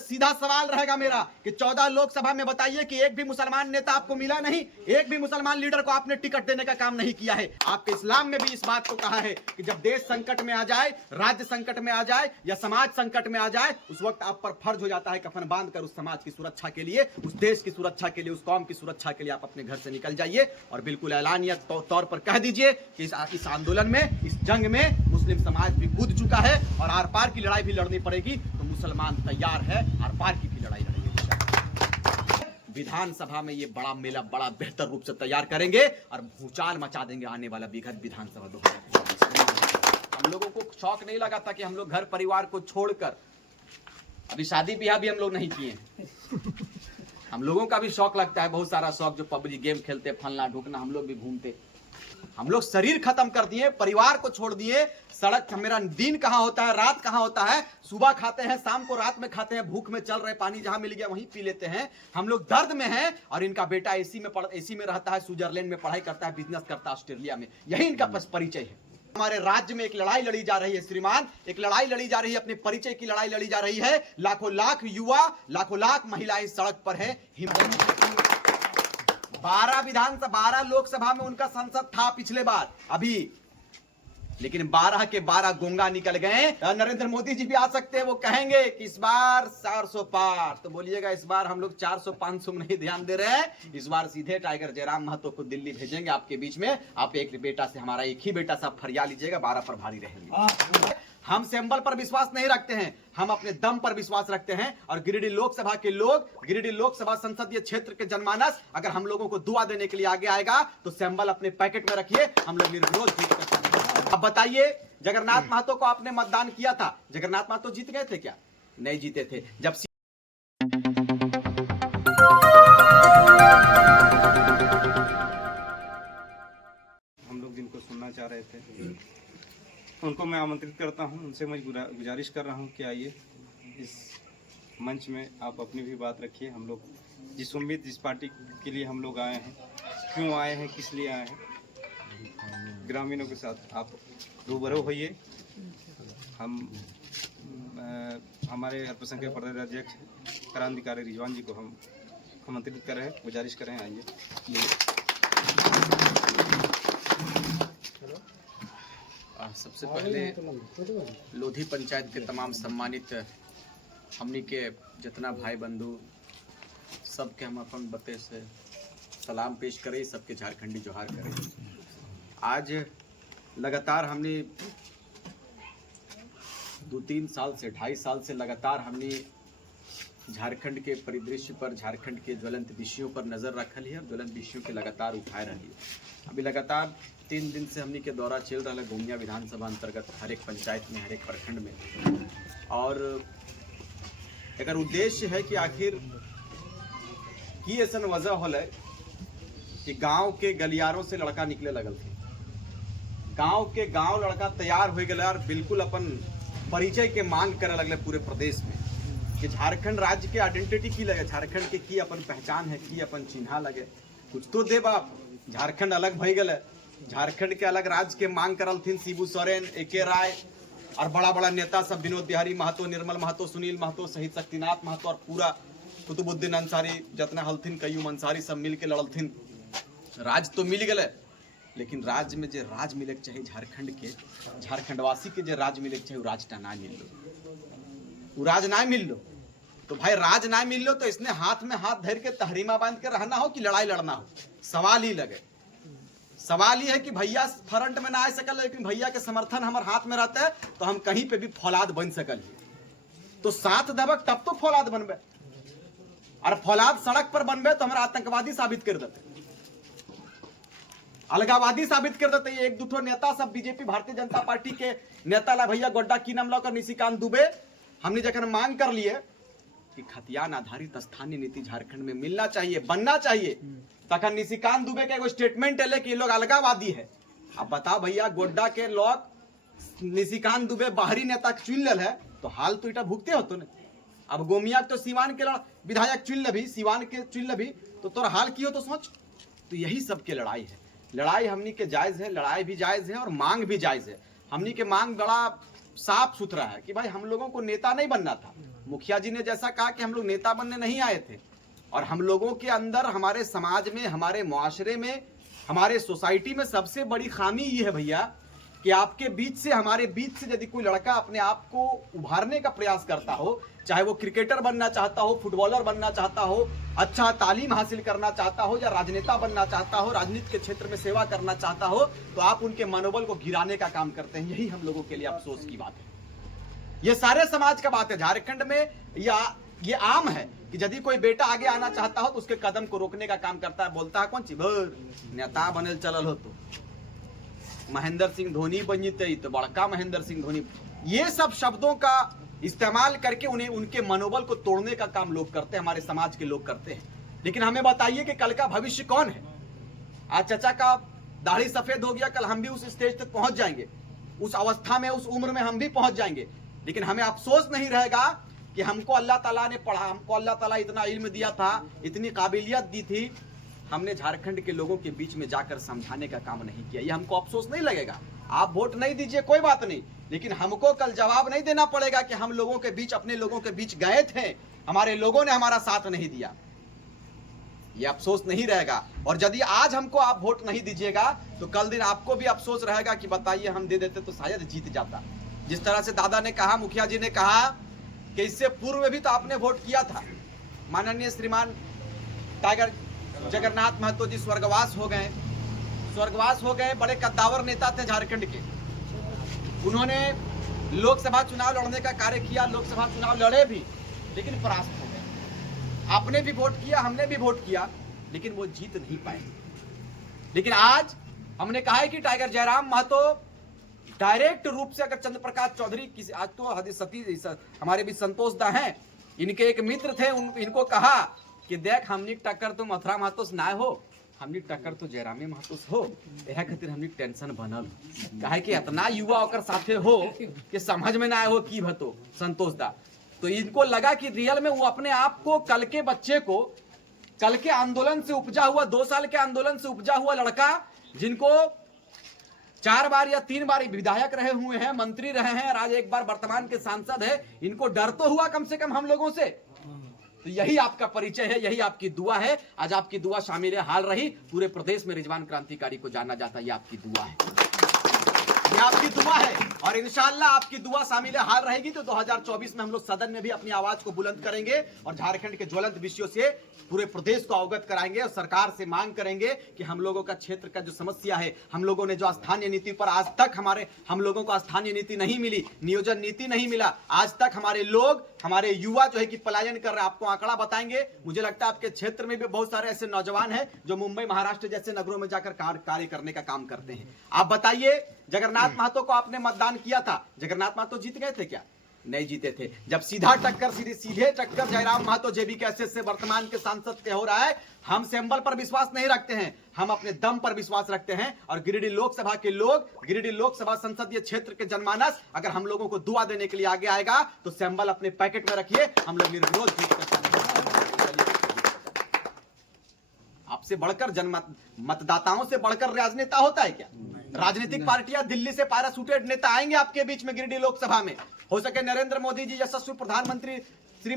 सीधा सवाल रहेगा मेरा कि 14 लोकसभा में बताइए कि एक भी मुसलमान नेता आपको मिला नहीं, एक भी मुसलमान लीडर को आपने टिकट देने का काम नहीं किया है। आपके इस्लाम में भी इस बात को कहा है कि जब देश संकट में आ जाए, राज्य संकट में आ जाए या समाज संकट में आ जाए, उस वक्त आप पर फर्ज हो जाता है कफन बांधकर उस समाज की सुरक्षा के लिए, उस देश की सुरक्षा के लिए, उस कौम की सुरक्षा के लिए आप अपने घर से निकल जाइए और बिल्कुल ऐलानिया तौर पर कह दीजिए कि इस आंदोलन में, इस जंग में मुस्लिम समाज भी कूद चुका है और आर पार की लड़ाई भी लड़नी पड़ेगी तो मुसलमान तैयार है आर पार की भी लड़ाई लड़ेंगे। विधानसभा में ये बड़ा मेला बड़ा बेहतर रूप से तैयार करेंगे और भूचाल मचा देंगे आने वाला विगत विधानसभा 2024। हम लोगों को शौक नहीं लगा था कि हम लोग घर परिवार को छोड़कर, अभी शादी ब्याह भी हम लोग नहीं किए, हम लोगों का भी शौक लगता है, बहुत सारा शौक, जो पबजी गेम खेलते, फलना ढूकना, हम लोग भी घूमते। हम लोग शरीर खत्म कर दिए, परिवार को छोड़ दिए, सड़क, मेरा दिन कहां होता है, रात कहां होता है, सुबह खाते हैं, शाम को रात में खाते हैं, भूख में चल रहे, पानी जहां मिल गया वहीं पी लेते हैं। हम लोग दर्द में हैं और इनका बेटा एसी में रहता है, स्विट्जरलैंड में पढ़ाई करता है, बिजनेस करता है ऑस्ट्रेलिया में, यही इनका परिचय है। हमारे राज्य में एक लड़ाई लड़ी जा रही है श्रीमान, एक लड़ाई लड़ी जा रही है, अपने परिचय की लड़ाई लड़ी जा रही है। लाखों लाख युवा, लाखों लाख महिलाएं सड़क पर है। 12 लोकसभा में उनका संसद था पिछले बार, अभी, लेकिन 12 के 12 गोंगा निकल गए। नरेंद्र मोदी जी भी आ सकते हैं, वो कहेंगे कि इस बार 400 पार, तो बोलिएगा इस बार हम लोग 400-500 में नहीं ध्यान दे रहे हैं, इस बार सीधे टाइगर जयराम महतो को दिल्ली भेजेंगे आपके बीच में। आप एक बेटा से, हमारा एक ही बेटा से फरिया लीजिएगा, 12 पर भारी रहेंगे। हम सिंबल पर विश्वास नहीं रखते हैं, हम अपने दम पर विश्वास रखते हैं। और गिरिडीह लोकसभा के लोग, गिरिडीह लोकसभा संसदीय क्षेत्र के जनमानस अगर हम लोगों को दुआ देने के लिए आगे आएगा तो सिंबल अपने पैकेट में रखिए, हम लोग निर्विरोध जीत कर। अब बताइए, जगन्नाथ महतो को आपने मतदान किया था, जगन्नाथ महतो जीत गए थे क्या? नहीं जीते थे। जब हम लोग जिनको सुनना चाह रहे थे उनको मैं आमंत्रित करता हूं, उनसे मैं गुजारिश कर रहा हूं कि आइए इस मंच में आप अपनी भी बात रखिए। हम लोग जिस उम्मीद, जिस पार्टी के लिए हम लोग आए हैं, क्यों आए हैं, किस लिए आए हैं, ग्रामीणों के साथ आप रूबरू होइए। हम हमारे अल्पसंख्यक प्रदेश अध्यक्ष क्रांतिकारी रिजवान जी को हम आमंत्रित कर रहे हैं, गुजारिश कर रहे हैं, आइए। सबसे पहले लोधी पंचायत के तमाम सम्मानित हमनी के जितना भाई बंधु, सबके हम अपन बते से सलाम पेश करें, सबके झारखंडी जोहार करें। आज लगातार हमने 2-3 साल से, 2.5 साल से लगातार हमने झारखंड के परिदृश्य पर, झारखंड के ज्वलंत विषयों पर नज़र रखल है और ज्वलंत विषयों के लगातार उठाए रही है। अभी लगातार 3 दिन से हमने के दौरा चल रहा है गोमिया विधानसभा अंतर्गत, हर एक पंचायत में, हर एक प्रखंड में। और एक उद्देश्य है कि आखिर की ऐसा वजह होल कि गांव के गलियारों से लड़का निकले लगल थे, गांव के गांव लड़का तैयार हो गए और बिल्कुल अपन परिचय के मांग करे लगले पूरे प्रदेश में कि झारखंड राज्य के आइडेंटिटी की लगे, झारखंड के की अपन पहचान है, की अपन चिन्हा लगे, कुछ तो दे बाप। झारखंड अलग भई गए, झारखंड के अलग राज्य के मांग करल थी शिबू सोरेन, एके राय और बड़ा बड़ा नेता सब, विनोद बिहारी महतो, निर्मल महतो, सुनील महतो सहित शक्तिनाथ महतो और पूरा कुतुबुद्दीन अंसारी जितना हलथिन, कयूम अंसारी सब मिल के लड़लथिन। राज तो मिल गए, लेकिन राज्य में जो राज मिले चाहिए झारखंड के, झारखंडवासी के जो राज मिले चाहिए, वो राज ना मिल लो, वो राज ना मिल लो। तो भाई राज ना मिल लो तो इसने हाथ में हाथ धर के तहरीमा बांध के रहना हो कि लड़ाई लड़ना हो, सवाल ही लगे। सवाल ये है कि भैया फ्रंट में ना आ सकल, लेकिन भैया के समर्थन हमारे हाथ में रहता है तो हम कहीं पे भी फौलाद बन सकल। तो साथ दबक तब तो फौलाद बनबे, और फौलाद सड़क पर बनबे तो हमारा आतंकवादी साबित कर देते, अलगावादी साबित कर देते। एक दूठो नेता सब बीजेपी, भारतीय जनता पार्टी के नेता ला भैया गोड्डा की नाम लौकर निशिकांत दुबे, हमने जखन मांग कर लिए कि खतियान आधारित स्थानीय नीति झारखंड में मिलना चाहिए, बनना चाहिए, तखन निशिकांत दुबे के एगो स्टेटमेंट है कि ये लोग अलगावादी है। अब बताओ भैया, गोड्डा के लोग निशिकांत दुबे बाहरी नेता चुन लेल है तो हाल तो इटा भुगते हो तो नहीं। अब गोमिया तो सिवान के विधायक चुन लभी, सिवान के चुन लभी तो तोरा हाल की हो तो सोच। तो यही सबके लड़ाई है, लड़ाई हमनी के जायज है, लड़ाई भी जायज है और मांग भी जायज है। हमनी के मांग बड़ा साफ सुथरा है कि भाई हम लोगों को नेता नहीं बनना था, मुखिया जी ने जैसा कहा कि हम लोग नेता बनने नहीं आए थे, और हम लोगों के अंदर, हमारे समाज में, हमारे मुआशरे में, हमारे सोसाइटी में सबसे बड़ी खामी ये है भैया कि आपके बीच से, हमारे बीच से यदि कोई लड़का अपने आप को उभारने का प्रयास करता हो, चाहे वो क्रिकेटर बनना चाहता हो, फुटबॉलर बनना चाहता हो, अच्छा तालीम हासिल करना चाहता हो, या राजनेता बनना चाहता हो, राजनीति के क्षेत्र में सेवा करना चाहता हो, तो आप उनके मनोबल को गिराने का काम करते हैं। यही हम लोगों के लिए अफसोस की बात है। ये सारे समाज का बात है। झारखंड में ये आम है कि यदि कोई बेटा आगे आना चाहता हो तो उसके कदम को रोकने का काम करता है। बोलता है कौन ची नेता बनल चलल हो, तो महेंद्र सिंह धोनी बन जीते तो बड़का महेंद्र सिंह धोनी। ये सब शब्दों का इस्तेमाल करके उन्हें, उनके मनोबल को तोड़ने का काम लोग करते हैं, हमारे समाज के लोग करते हैं। लेकिन हमें बताइए कि कल का भविष्य कौन है? आज चाचा का दाढ़ी सफेद हो गया, कल हम भी उस स्टेज तक पहुंच जाएंगे, उस अवस्था में, उस उम्र में हम भी पहुंच जाएंगे। लेकिन हमें अफसोस नहीं रहेगा कि हमको अल्लाह ताला ने पढ़ा, हमको अल्लाह ताला इतना इल्म दिया था, इतनी काबिलियत दी थी, हमने झारखंड के लोगों के बीच में जाकर समझाने का काम नहीं किया। ये हमको अफसोस नहीं लगेगा। आप वोट नहीं दीजिए, कोई बात नहीं, लेकिन हमको कल जवाब नहीं देना पड़ेगा कि हम लोगों के बीच, अपने लोगों के बीच गए थे, हमारे लोगों ने हमारा साथ नहीं दिया। ये अफसोस नहीं रहेगा। और यदि आज हमको आप वोट नहीं दीजिएगा तो कल दिन आपको भी अफसोस रहेगा कि बताइए हम दे देते तो शायद जीत जाता। जिस तरह से दादा ने कहा, मुखिया जी ने कहा कि इससे पूर्व में भी तो आपने वोट किया था। माननीय श्रीमान टाइगर जगन्नाथ महतो जी स्वर्गवास हो गए, बड़े कद्दावर नेता थे झारखंड के। उन्होंने लोकसभा चुनाव लड़ने का कार्य किया, लोकसभा चुनाव लड़े भी, लेकिन परास्त हो गए। आपने भी वोट किया, हमने भी वोट किया, लेकिन वो जीत नहीं पाए। लेकिन आज हमने कहा है कि टाइगर जयराम महतो डायरेक्ट रूप से, अगर चंद्र प्रकाश चौधरी किसी, आज तो सती हमारे भी संतोष दा हैं, इनके एक मित्र थे, इनको कहा कि देख हमनी टक्कर तो मथुरा महतो से ना हो, हमनी टक्कर तो जयरामे महतो से हो, यह खातिर हमनी टेंशन बनल काहे कि इतना युवा ओकर साथे हो कि समझ में ना आए हो की भतो संतोष दा। तो इनको लगा कि रियल में वो अपने आप को, कल के बच्चे को, कल के आंदोलन से उपजा हुआ, 2 साल के आंदोलन से उपजा हुआ लड़का, जिनको 4 बार या 3 बार विधायक रहे हुए हैं, मंत्री रहे हैं, आज एक बार वर्तमान के सांसद है, इनको डर तो हुआ कम से कम हम लोगों से। तो यही आपका परिचय है, यही आपकी दुआ है। आज आपकी दुआ शामिल हाल रही, पूरे प्रदेश में रिजवान क्रांतिकारी को जाना जाता है। ये आपकी दुआ है, ये आपकी दुआ है, और इंशाअल्लाह आपकी दुआ शामिल हाल रहेगी तो 2024 में हम लोग सदन में भी अपनी आवाज को बुलंद करेंगे और झारखंड के ज्वलंत विषयों से पूरे प्रदेश को अवगत कराएंगे और सरकार से मांग करेंगे कि हम लोगों का क्षेत्र का जो समस्या है, हम लोगों ने जो स्थानीय नीति पर आज तक हम लोगों को स्थानीय नीति नहीं मिली, नियोजन नीति नहीं मिला, आज तक हमारे लोग, हमारे युवा जो है कि पलायन कर रहे हैं। आपको आंकड़ा बताएंगे। मुझे लगता है आपके क्षेत्र में भी बहुत सारे ऐसे नौजवान हैं जो मुंबई, महाराष्ट्र जैसे नगरों में जाकर कार्य करने का काम करते हैं। आप बताइए, जगन्नाथ महतो को आपने मतदान किया था, जगन्नाथ महतो जीत गए थे क्या? नहीं जीते थे। जब सीधे टक्कर जयराम महतो जेबी कैसे से वर्तमान के सांसद के हो रहा है, हम सिंबल पर विश्वास नहीं रखते हैं, हम अपने दम पर विश्वास रखते हैं। और गिरिडीह लोकसभा के लोग, गिरिडीह लोकसभा संसदीय क्षेत्र के जनमानस अगर हम लोगों को दुआ देने के लिए आगे आएगा तो सिंबल अपने पैकेट में रखिए, हम लोग निर्विरोध जीत कर आपसे बढ़कर मतदाताओं से बढ़कर राजनेता होता है क्या? राजनीतिक पार्टियां दिल्ली से पैराशूटेड नेता आएंगे आपके बीच में गिरिडीह लोकसभा में। हो सके नरेंद्र मोदी जी, यशस्वी प्रधानमंत्री श्री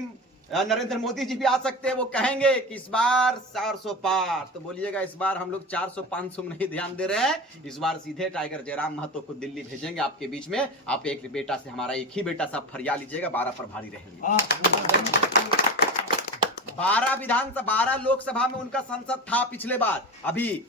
नरेंद्र मोदी जी भी आ सकते हैं। वो कहेंगे कि इस बार 400 पार, तो बोलिएगा इस बार हम लोग 400-500 में नहीं ध्यान दे रहे हैं, इस बार सीधे टाइगर जयराम महतो को दिल्ली भेजेंगे आपके बीच में। आप एक बेटा से, हमारा एक ही बेटा साहब फरिया लीजिएगा, 12 पर भारी रहेंगे। 12 लोकसभा में उनका संसद था पिछले बार, अभी,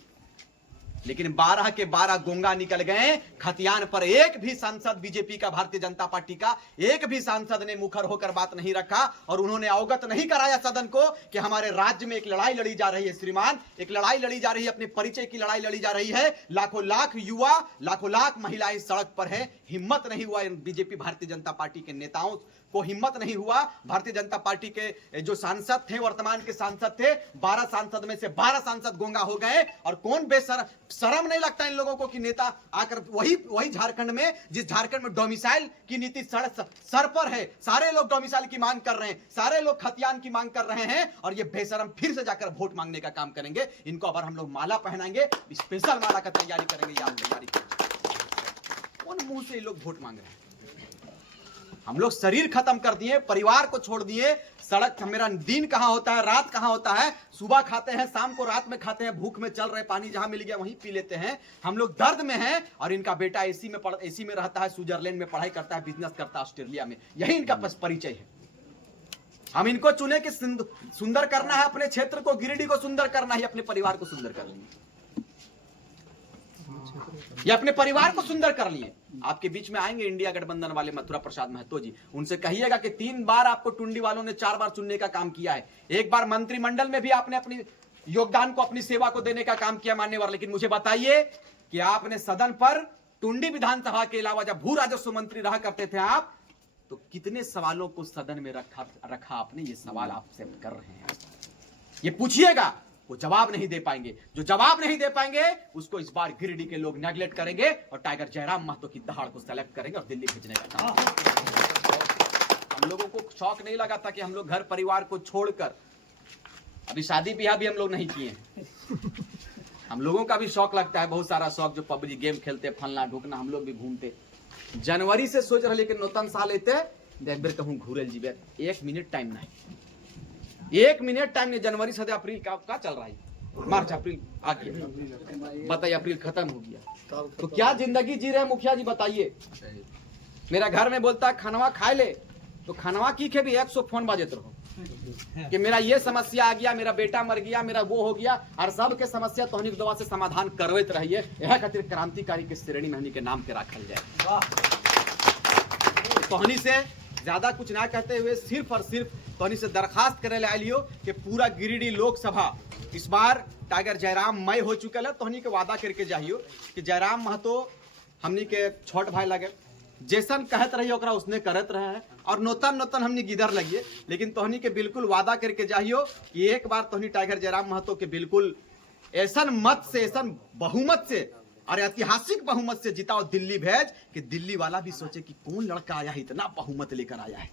लेकिन 12 के 12 गोंगा निकल गए। खतियान पर एक भी सांसद बीजेपी का, भारतीय जनता पार्टी का एक भी सांसद ने मुखर होकर बात नहीं रखा और उन्होंने अवगत नहीं कराया सदन को कि हमारे राज्य में एक लड़ाई लड़ी जा रही है श्रीमान, एक लड़ाई लड़ी जा रही है, अपने परिचय की लड़ाई लड़ी जा रही है। लाखों लाख युवा, लाखों लाख महिलाएं सड़क पर है। हिम्मत नहीं हुआ बीजेपी, भारतीय जनता पार्टी के नेताओं को हिम्मत नहीं हुआ। भारतीय जनता पार्टी के जो सांसद थे, वर्तमान के सांसद थे, 12 सांसद में से 12 सांसद गोंगा हो गए। और कौन शर्म नहीं लगता इन लोगों को कि नेता आकर वही झारखंड में, जिस झारखंड में डोमिसाइल की नीति सर पर है, सारे लोग डोमिसाइल की मांग कर रहे हैं, सारे लोग खतियान की मांग कर रहे हैं, और ये बेशरम फिर से जाकर वोट मांगने का काम करेंगे। इनको अब हम लोग माला पहनाएंगे, स्पेशल माला का तैयारी करेंगे, याद तैयारी करेंगे। कौन मुंह से ये लोग वोट मांग रहे हैं? हम लोग शरीर खत्म कर दिए, परिवार को छोड़ दिए। सड़क, मेरा दिन कहाँ होता है, रात कहाँ होता है, सुबह खाते हैं, शाम को रात में खाते हैं, भूख में चल रहे, पानी जहां मिल गया वहीं पी लेते हैं। हम लोग दर्द में हैं और इनका बेटा एसी में रहता है, स्विट्जरलैंड में पढ़ाई करता है, बिजनेस करता है ऑस्ट्रेलिया में। यही इनका परिचय है। हम इनको चुने कि सुंदर करना है अपने क्षेत्र को, गिरिडीह को सुंदर करना है, अपने परिवार को सुंदर कर लेंगे, ये अपने परिवार को सुंदर कर लिए। आपके बीच में आएंगे इंडिया गठबंधन वाले मथुरा प्रसाद महतो जी, उनसे कहिएगा कि 3 बार आपको टुंडी वालों ने 4 बार चुनने का काम किया है। एक बार मंत्रिमंडल में भी आपने अपनी योगदान को, अपनी सेवा को देने का काम किया मान्यवर। लेकिन मुझे बताइए कि आपने सदन पर टुंडी विधानसभा के अलावा जब भू राजस्व मंत्री रहा करते थे आप, तो कितने सवालों को सदन में रखा आपने? ये सवाल आपसे कर रहे हैं, ये पूछिएगा। वो जवाब नहीं दे पाएंगे। जो जवाब नहीं दे पाएंगे उसको इस बार गिरिडीह के लोग नेगलेक्ट करेंगे और टाइगर जयराम महतो की दहाड़ को सेलेक्ट करेंगे और दिल्ली भेजने का काम। हम लोगों को शौक नहीं लगा था कि हम लोग घर परिवार को छोड़कर, अभी शादी ब्याह भी हम लोग नहीं किए हैं। हम लोगों का भी शौक लगता है, बहुत सारा शौक, जो पबजी गेम खेलते, फलना ढुकना, हम लोग भी घूमते। जनवरी से सोच रहे लेकिन नूतन साल लेते देख बेर कहूँ घूरे जीवे, 1 मिनट टाइम नहीं, 1 मिनट टाइम नहीं। जनवरी से अप्रैल का चल रहा है, मार्च अप्रैल आ गया, बताइए अप्रैल खत्म हो गया, तो क्या जिंदगी जी रहे हैं मुखिया जी बताइए। मेरा घर में बोलता है खानवा खाए ले, तो खानवा की के भी 100 फोन बाजत रहो कि मेरा ये समस्या आ गया, मेरा बेटा मर गया, मेरा वो हो गया, और सबके समस्या तोहनी के दवा से समाधान करवत रहिए। यह खातिर क्रांतिकारी के श्रेणी में के नाम के रखल जाए। तोहनी से ज्यादा कुछ ना कहते हुए सिर्फ और सिर्फ तोहनी से दरखास्त करे ले आइलियो कि पूरा गिरिडीह लोकसभा इस बार टाइगर जयराम मय हो चुकल है। तोहनी के वादा करके जाइयो कि जयराम महतो हमनी के छोट भाई लगे, जैसन कहत रही ओकरा उसने करत रहे हैं, और नोतन नोतन हमनी गिदर लगिए। लेकिन तोहनी के बिल्कुल वादा करके जाइयो कि एक बार तोहनी टाइगर जयराम महतो के बिल्कुल ऐसन मत से, ऐसन बहुमत से और ऐतिहासिक बहुमत से जिताओ दिल्ली भेज, कि दिल्ली वाला भी सोचे कि कौन लड़का आया है, इतना बहुमत लेकर आया है।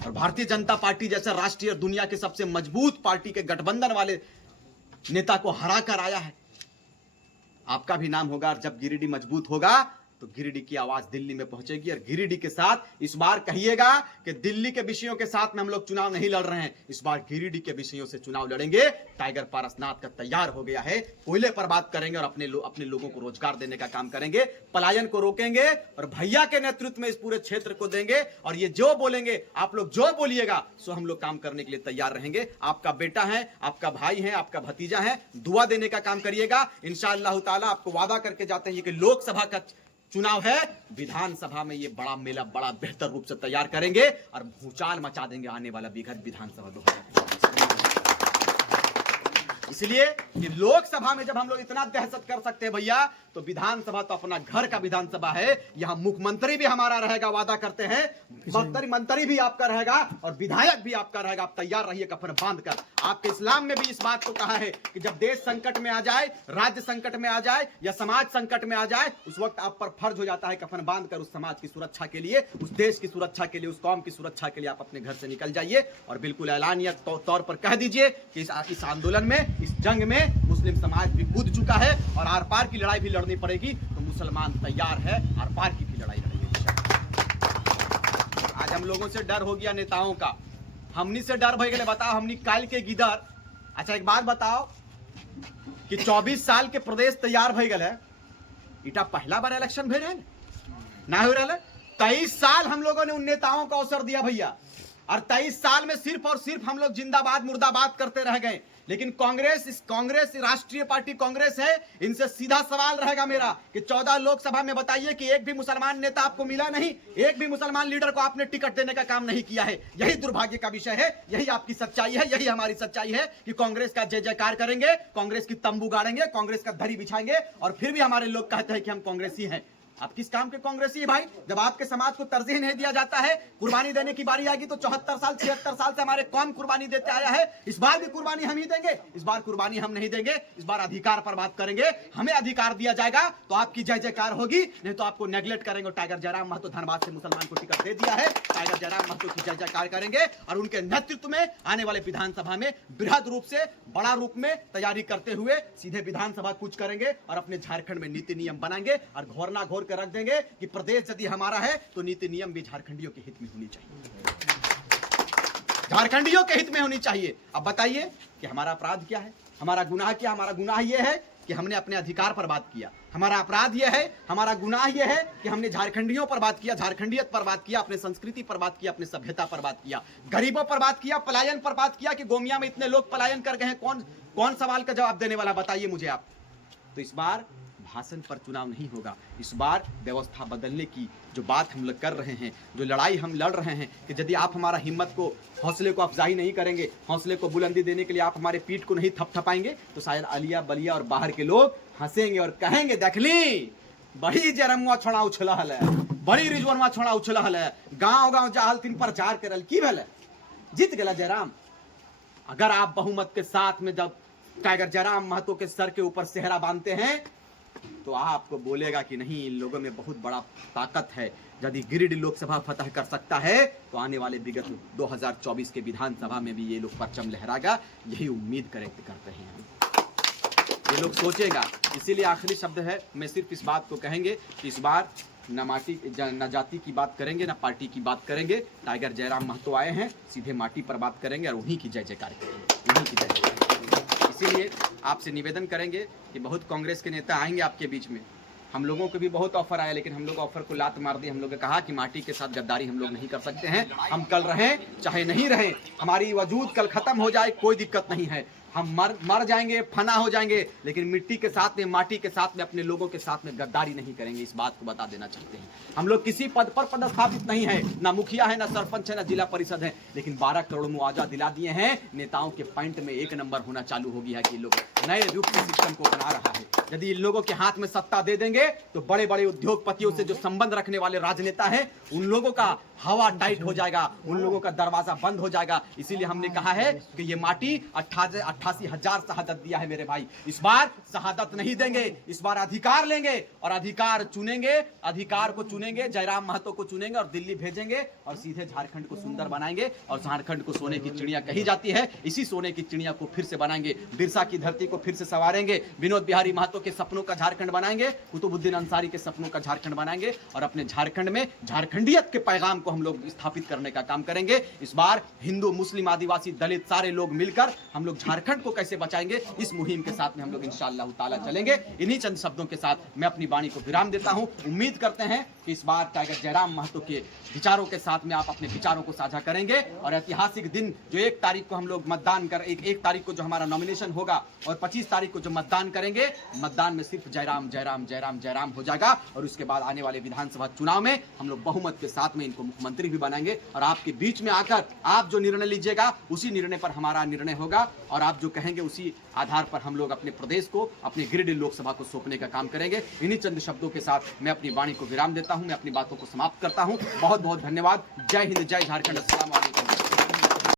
और भारतीय जनता पार्टी जैसे राष्ट्रीय दुनिया के सबसे मजबूत पार्टी के गठबंधन वाले नेता को हरा कर आया है। आपका भी नाम होगा, और जब गिरिडीह मजबूत होगा तो गिरिडीह की आवाज दिल्ली में पहुंचेगी। और गिरिडीह के साथ इस बार कहिएगा कि दिल्ली के विषयों के साथ में हम लोग चुनाव नहीं लड़ रहे हैं, इस बार गिरिडीह के विषयों से चुनाव लड़ेंगे। टाइगर पारसनाथ का तैयार हो गया है, कोयले पर बात करेंगे और अपने लोगों को रोजगार देने का काम करेंगे, पलायन को रोकेंगे और भैया के नेतृत्व में इस पूरे क्षेत्र को देंगे। और ये जो बोलेंगे, आप लोग जो बोलिएगा, सो हम लोग काम करने के लिए तैयार रहेंगे। आपका बेटा है, आपका भाई है, आपका भतीजा है, दुआ देने का काम करिएगा। इंशाअल्लाह ताला आपको वादा करके जाते हैं कि लोकसभा का चुनाव है, विधानसभा में ये बड़ा मेला बड़ा बेहतर रूप से तैयार करेंगे और भूचाल मचा देंगे आने वाला विधानसभा 2024। इसलिए कि लोकसभा में जब हम लोग इतना दहशत कर सकते हैं भैया, तो विधानसभा तो अपना घर का विधानसभा है। यहाँ मुख्यमंत्री भी हमारा रहेगा, वादा करते हैं, मंत्री भी आपका रहेगा और विधायक भी आपका रहेगा। आप तैयार रहिए कफन बांध कर। आपके इस्लाम में भी इस बात को कहा है कि जब देश संकट में आ जाए, राज्य संकट में आ जाए या समाज संकट में आ जाए, उस वक्त आप पर फर्ज हो जाता है कफन बांध कर उस समाज की सुरक्षा के लिए, उस देश की सुरक्षा के लिए, उस कौम की सुरक्षा के लिए आप अपने घर से निकल जाइए और बिल्कुल ऐलानिया तौर पर कह दीजिए कि इस आंदोलन में, इस जंग में मुस्लिम समाज भी कूद चुका है और आर पार की लड़ाई भी लड़नी पड़ेगी, तो मुसलमान तैयार है आर पार की भी लड़ाई लड़ेंगे। आज हम लोगों से डर हो गया नेताओं का, हमनी से डर भय गए। बताओ हमनी काल के गिदर। अच्छा एक बात बताओ कि 24 साल के प्रदेश तैयार भय गए, इटा पहला बार इलेक्शन भय रहे ना हो रहा। 23 साल हम लोगों ने उन नेताओं को अवसर दिया भैया, और 23 साल में सिर्फ और सिर्फ हम लोग जिंदाबाद मुर्दाबाद करते रह गए। लेकिन कांग्रेस राष्ट्रीय पार्टी कांग्रेस है, इनसे सीधा सवाल रहेगा मेरा कि 14 लोकसभा में बताइए कि एक भी मुसलमान नेता आपको मिला नहीं, एक भी मुसलमान लीडर को आपने टिकट देने का काम नहीं किया है। यही दुर्भाग्य का विषय है, यही आपकी सच्चाई है, यही हमारी सच्चाई है कि कांग्रेस का जय जयकार करेंगे, कांग्रेस की तंबू गाड़ेंगे, कांग्रेस का धरी बिछाएंगे, और फिर भी हमारे लोग कहते हैं कि हम कांग्रेसी हैं। आप किस काम के कांग्रेसी है भाई? जब आपके समाज को तरजीह नहीं दिया जाता है, कुर्बानी देने की बारी आएगी तो 74 साल 76 साल से हमारे कौम कुर्बानी देते आया है। इस बार भी कुर्बानी हम ही देंगे, इस बार कुर्बानी हम नहीं देंगे, इस बार अधिकार पर बात करेंगे। हमें अधिकार दिया जाएगा तो आपकी जय जयकार होगी, नहीं तो आपको नेगलेक्ट करेंगे। टाइगर जयराम महतो धनबाद से मुसलमान को टिकट दे दिया है, टाइगर जयराम महतो की जय जयकार करेंगे और उनके नेतृत्व में आने वाले विधानसभा में बृहद रूप से, बड़ा रूप में तैयारी करते हुए सीधे विधानसभा कूच करेंगे और अपने झारखंड में नीति नियम बनाएंगे और घोरना घोर कर रख देंगे कि प्रदेश यदि हमारा है तो नीति नियम भी झारखंडियों के हित में होनी चाहिए, झारखंडियों के हित में होनी चाहिए। अब बताइए कि हमारा अपराध क्या है, हमारा गुनाह क्या? हमारा गुनाह यह है कि हमने अपने अधिकार पर बात किया। हमारा अपराध यह है, हमारा गुनाह यह है कि हमने झारखंडियों पर बात किया, झारखंडियत पर बात किया, अपने संस्कृति पर बात किया, अपने सभ्यता पर बात किया, गरीबों पर बात किया, पलायन पर बात किया कि गोमिया में इतने लोग पलायन कर गए हैं। कौन सवाल का जवाब देने वाला, बताइए मुझे आप। तो इस बार भाषण पर चुनाव नहीं होगा, इस बार व्यवस्था बदलने की जो बात हम लोग कर रहे हैं, जो लड़ाई हम लड़ रहे हैं कि यदि आप हमारा हिम्मत को, हौसले को अफजाई नहीं करेंगे, हौसले को बुलंदी देने के लिए आप हमारे पीठ को नहीं थपथपाएंगे, तो शायद अलिया बलिया और बाहर के लोग हंसेंगे और कहेंगे देख ली बड़ी जरमुआ छोड़ा उछलहल है, बड़ी रिजवनवा छोड़ा उछलहल है, गांव गांव जाहल तीन प्रचार करल की भेल, जीत गया जयराम। अगर आप बहुमत के साथ में जब टाइगर जयराम महतो के सर के ऊपर सेहरा बांधते हैं तो आपको बोलेगा कि नहीं, इन लोगों में बहुत बड़ा ताकत है। यदि गिरिडीह लोकसभा फतह कर सकता है तो आने वाले विगत 2024 के विधानसभा में भी ये लोग परचम लहराएगा, यही उम्मीद करते हैं ये लोग सोचेगा। इसीलिए आखिरी शब्द है, मैं सिर्फ इस बात को कहेंगे कि इस बार न जाति की बात करेंगे, न पार्टी की बात करेंगे। टाइगर जयराम महतो आए हैं, सीधे माटी पर बात करेंगे और उन्हीं की जय जयकार करेंगे, उन्हीं की जय जयकार। इसीलिए आपसे निवेदन करेंगे कि बहुत कांग्रेस के नेता आएंगे आपके बीच में, हम लोगों को भी बहुत ऑफर आया, लेकिन हम लोग ऑफर को लात मार दिए। हम लोग ने कहा कि माटी के साथ गद्दारी हम लोग नहीं कर सकते हैं, हम कल रहें चाहे नहीं रहें, हमारी वजूद कल खत्म हो जाए कोई दिक्कत नहीं है, हम मर जाएंगे, फना हो जाएंगे, लेकिन मिट्टी के साथ में, माटी के साथ में, अपने लोगों के साथ में गद्दारी नहीं करेंगे। इस बात को बता देना चाहते हैं। हम लोग किसी पद पर पदस्थापित नहीं है, ना मुखिया है, ना सरपंच है, ना जिला परिषद है, लेकिन 12 करोड़ मुआवजा दिला दिए हैं। नेताओं के पॉइंट में 1 नंबर होना चालू हो गया है कि लोग नए युग के सिस्टम को बना रहा है। यदि इन लोगों के हाथ में सत्ता दे देंगे तो बड़े बड़े उद्योगपतियों से जो संबंध रखने वाले राजनेता हैं, उन लोगों का हवा टाइट हो जाएगा, उन लोगों का दरवाजा बंद हो जाएगा। इसीलिए हमने कहा है कि ये माटी 88,000 शहादत दिया है मेरे भाई, इस बार शहादत नहीं देंगे, इस बार अधिकार लेंगे और अधिकार चुनेंगे, अधिकार को चुनेंगे, जयराम महतो को चुनेंगे और दिल्ली भेजेंगे और सीधे झारखंड को सुंदर बनाएंगे। और झारखंड को सोने की चिड़िया कही जाती है, इसी सोने की चिड़िया को फिर से बनाएंगे, बिरसा की धरती को फिर से संवारेंगे, विनोद बिहारी महतो के सपनों का झारखंड बनाएंगे, कुतुबुद्दीन अंसारी के सपनों का झारखंड बनाएंगे और अपने झारखंड में झारखंडियत के पैगाम को हम लोग स्थापित करने का काम करेंगे। इस बार हिंदू, मुस्लिम, आदिवासी, दलित सारे लोग मिलकर हम लोग झारखंड को कैसे बचाएंगे, इस मुहिम के साथ में हम लोग इंशाअल्लाह ताला चलेंगे। इन्हीं चंद शब्दों के साथ मैं अपनी वाणी को विराम देता हूं। उम्मीद करते हैं कि इस बार टाइगर जयराम महतो के विचारों के साथ में आप अपने विचारों को साझा करेंगे और ऐतिहासिक दिन जो 1 तारीख को हम लोग मतदान कर, एक तारीख को जो हमारा नॉमिनेशन होगा और 25 तारीख को जो मतदान करेंगे, मतदान में सिर्फ जयराम जयराम जयराम जयराम हो जाएगा। और उसके बाद आने वाले विधानसभा चुनाव में हम लोग बहुमत के साथ में इनको मुख्यमंत्री भी बनाएंगे और आपके बीच में आकर आप जो निर्णय लीजिएगा उसी निर्णय पर हमारा निर्णय होगा और आप जो कहेंगे उसी आधार पर हम लोग अपने प्रदेश को, अपने गिरिडीह लोकसभा को सौंपने का काम करेंगे। इन्हीं चंद शब्दों के साथ मैं अपनी वाणी को विराम देता हूं, मैं अपनी बातों को समाप्त करता हूं। बहुत बहुत धन्यवाद। जय हिंद, जय झारखंड, अस्सलाम वालेकुम।